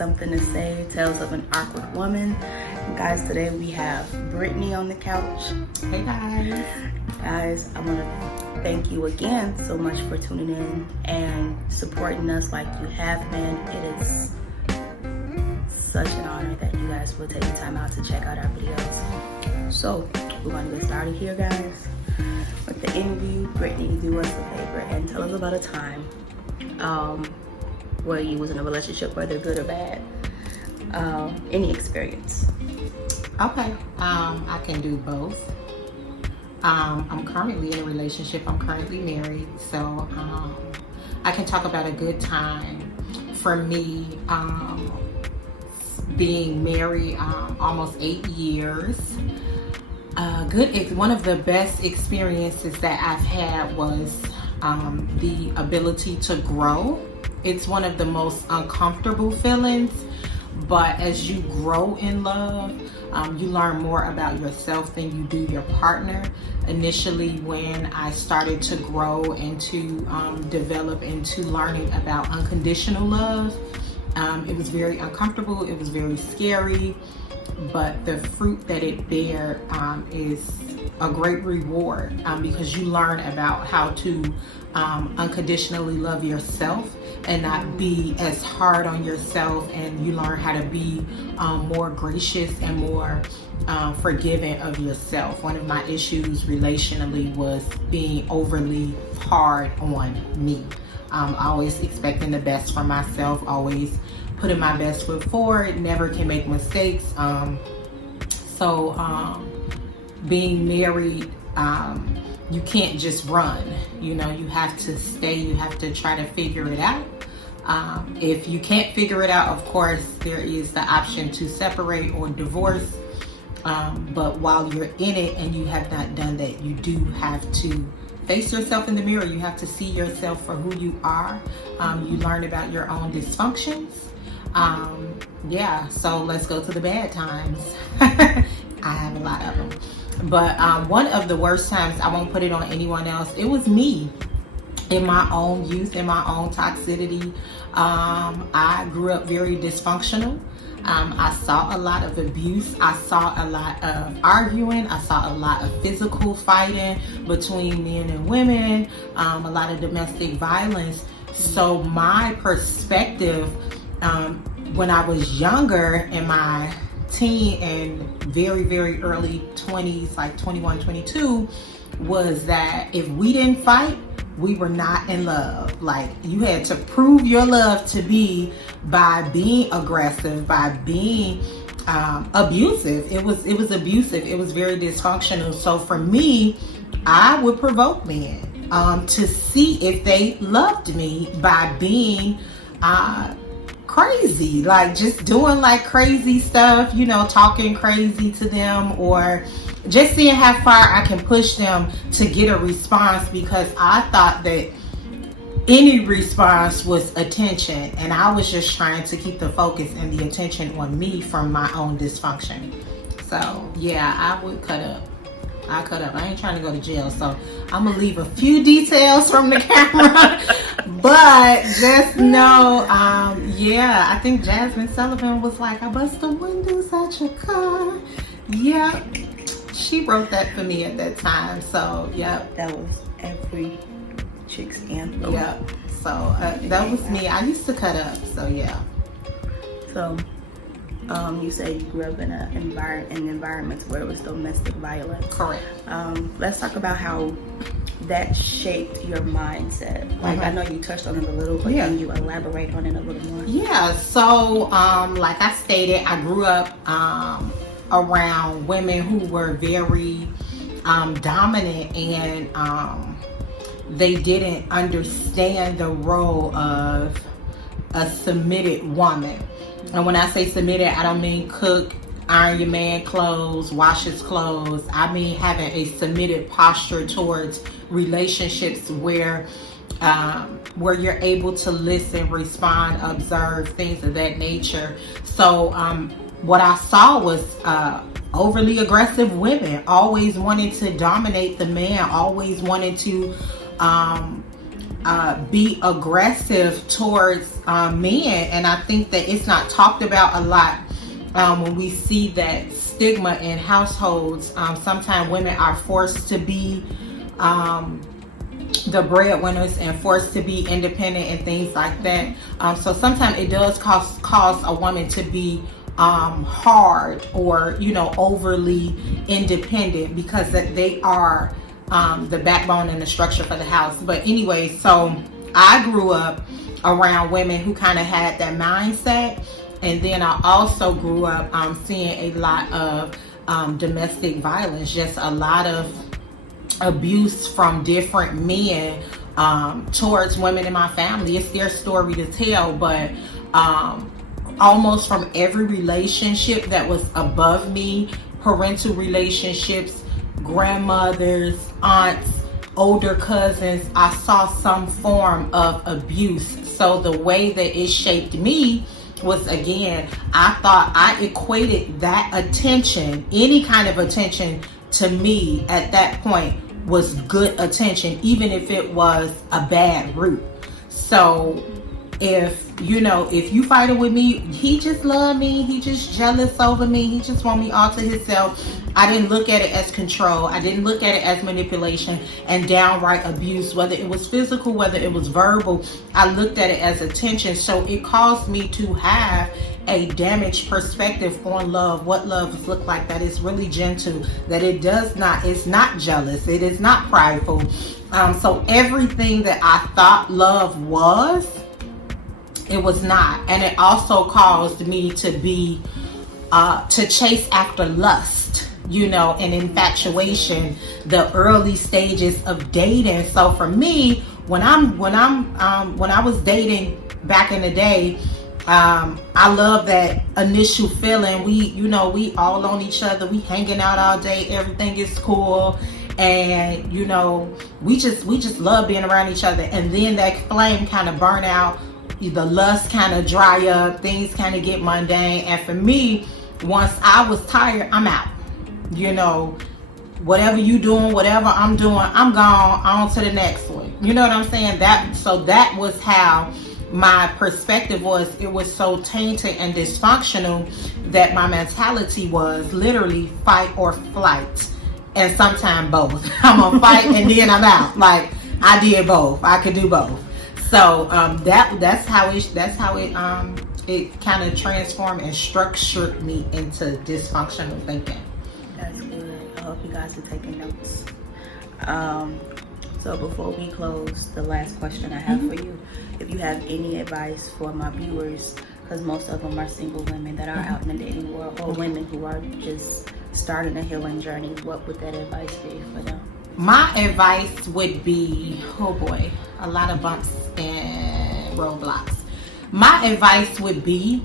Something to Say, Tales of an Awkward Woman. And guys, today we have Britney on the couch. Hey guys. Guys, I want to thank you again so much for tuning in and supporting us like you have been. It is such an honor that you guys will take the time out to check out our videos. So, we're going to get started here, guys. With the interview, Britney, do us a favor and tell us about a time where you was in a relationship, whether good or bad. Any experience. Okay, I can do both. I'm currently in a relationship. I'm currently married, so I can talk about a good time for me. Being married almost 8 years. One of the best experiences that I've had was the ability to grow. It's one of the most uncomfortable feelings, but as you grow in love, you learn more about yourself than you do your partner. Initially, when I started to grow and to develop into learning about unconditional love, it was very uncomfortable, it was very scary, but the fruit that it bears is a great reward because you learn about how to unconditionally love yourself and not be as hard on yourself, and you learn how to be more gracious and more forgiving of yourself. One of my issues relationally was being overly hard on me. Always expecting the best for myself, always putting my best foot forward, never can make mistakes. Being married, you can't just run, you have to stay, you have to try to figure it out. If you can't figure it out, of course, there is the option to separate or divorce. But while you're in it and you have not done that, you do have to face yourself in the mirror. You have to see yourself for who you are. You learn about your own dysfunctions. So let's go to the bad times. I have a lot of them. But one of the worst times, I won't put it on anyone else, it was me. In my own youth, in my own toxicity, I grew up very dysfunctional. I saw a lot of abuse. I saw a lot of arguing. I saw a lot of physical fighting between men and women, a lot of domestic violence. So my perspective when I was younger, in my teen and very, very early 20s, like 21, 22, was that if we didn't fight, we were not in love. Like, you had to prove your love to be by being aggressive, by being abusive. It was abusive. It was very dysfunctional. So for me, I would provoke men to see if they loved me by being crazy, like just doing like crazy stuff, talking crazy to them, or just seeing how far I can push them to get a response, because I thought that any response was attention, and I was just trying to keep the focus and the attention on me from my own dysfunction. So yeah, I would cut up. I cut up. I ain't trying to go to jail, so I'm gonna leave a few details from the camera. But just know, I think Jasmine Sullivan was like, I bust the windows out your car. Yep. She wrote that for me at that time. So, yep. That was every chick's anthem. Yep. So, that was me. I used to cut up. So, yeah. So, you say you grew up in environments where it was domestic violence. Correct. Let's talk about how that shaped your mindset. Like, I know you touched on it a little, but can you elaborate on it a little more? Yeah. So, like I stated, I grew up around women who were very dominant, and they didn't understand the role of a submitted woman. And when I say submitted, I don't mean cook, iron your man clothes, wash his clothes. I mean having a submitted posture towards relationships where you're able to listen, respond, observe, things of that nature. So what I saw was overly aggressive women, always wanting to dominate the man, always wanting to be aggressive towards men. And I think that it's not talked about a lot when we see that stigma in households. Sometimes women are forced to be the breadwinners and forced to be independent and things like that. So sometimes it does cause a woman to be hard or, overly independent, because that they are the backbone and the structure for the house. But anyway, so I grew up around women who kind of had that mindset. And then I also grew up seeing a lot of domestic violence, just a lot of abuse from different men towards women in my family. It's their story to tell, but almost from every relationship that was above me, parental relationships, grandmothers, aunts, older cousins, I saw some form of abuse. So the way that it shaped me was, again, I thought I equated that attention, any kind of attention, to me at that point was good attention, even if it was a bad route. So if you fighting with me, he just love me, he just jealous over me, he just want me all to himself. I didn't look at it as control. I didn't look at it as manipulation and downright abuse, whether it was physical, whether it was verbal. I looked at it as attention. So it caused me to have a damaged perspective on love, what love looks like, that is really gentle, that it's not jealous, it is not prideful. So everything that I thought love was, it was not. And it also caused me to be to chase after lust, and infatuation, the early stages of dating. So for me, when I was dating back in the day, I love that initial feeling. We all on each other, we hanging out all day, everything is cool, and we just love being around each other. And then that flame kind of burn out, the lust kind of dry up, things kind of get mundane. And for me, once I was tired, I'm out. Whatever you doing, whatever I'm doing, I'm gone, on to the next one. You know what I'm saying? So that was how my perspective was. It was so tainted and dysfunctional that my mentality was literally fight or flight, and sometimes both. I'm gonna fight and then I'm out. Like, I did both. I could do both. So that's how it kind of transformed and structured me into dysfunctional thinking. That's good. I hope you guys are taking notes. So before we close, the last question I have for you, if you have any advice for my viewers, because most of them are single women that are out in the dating world, or women who are just starting a healing journey, what would that advice be for them? My advice would be, a lot of bumps and roadblocks. My advice would be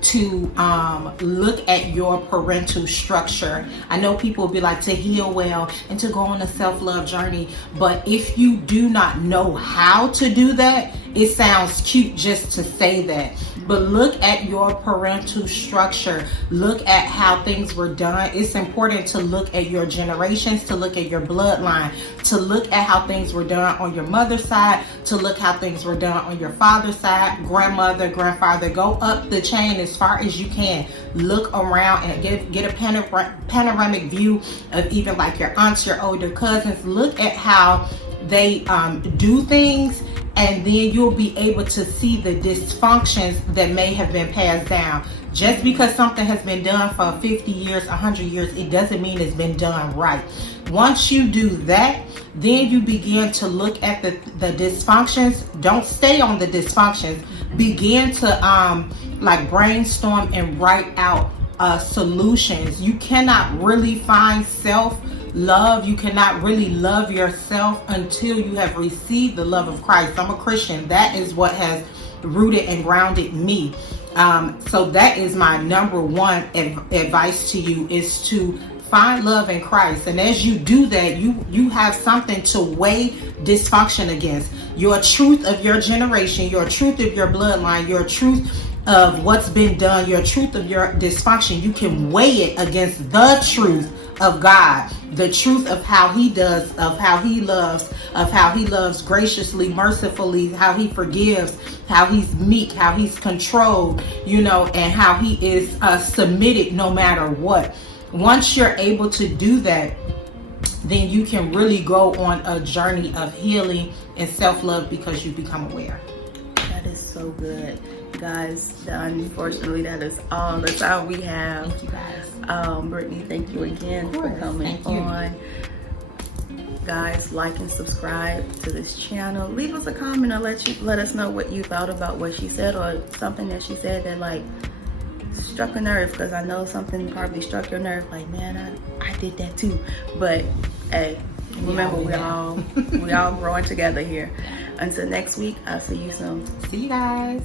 to look at your parental structure. I know people will be like, to heal well and to go on a self-love journey, but if you do not know how to do that, it sounds cute just to say that. But look at your parental structure. Look at how things were done. It's important to look at your generations, to look at your bloodline, to look at how things were done on your mother's side, to look how things were done on your father's side, grandmother, grandfather. Go up the chain as far as you can. Look around and get a panoramic view of even like your aunts, your older cousins. Look at how they do things, and then you'll be able to see the dysfunctions that may have been passed down. Just because something has been done for 50 years, 100 years, it doesn't mean it's been done right. Once you do that, then you begin to look at the dysfunctions. Don't stay on the dysfunctions. Begin to brainstorm and write out solutions. You cannot really find self-love. You cannot really love yourself until you have received the love of Christ. I'm a Christian. That is what has rooted and grounded me. So that is my number one advice to you, is to find love in Christ. And as you do that, you have something to weigh dysfunction against. Your truth of your generation, your truth of your bloodline, your truth of what's been done, your truth of your dysfunction, you can weigh it against the truth of God, the truth of how he does, of how he loves graciously, mercifully, how he forgives, how he's meek, how he's controlled, and how he is submitted no matter what. Once you're able to do that, then you can really go on a journey of healing and self-love because you become aware. That is so good. Guys, unfortunately, that is all the time we have. Thank you, guys. Brittany, thank you again for coming on. Guys, like and subscribe to this channel. Leave us a comment or let us know what you thought about what she said, or something that she said that like struck a nerve, because I know something probably struck your nerve, like, man, I did that too. But hey, remember, we all growing together here. Until next week, I'll see you soon. See you guys.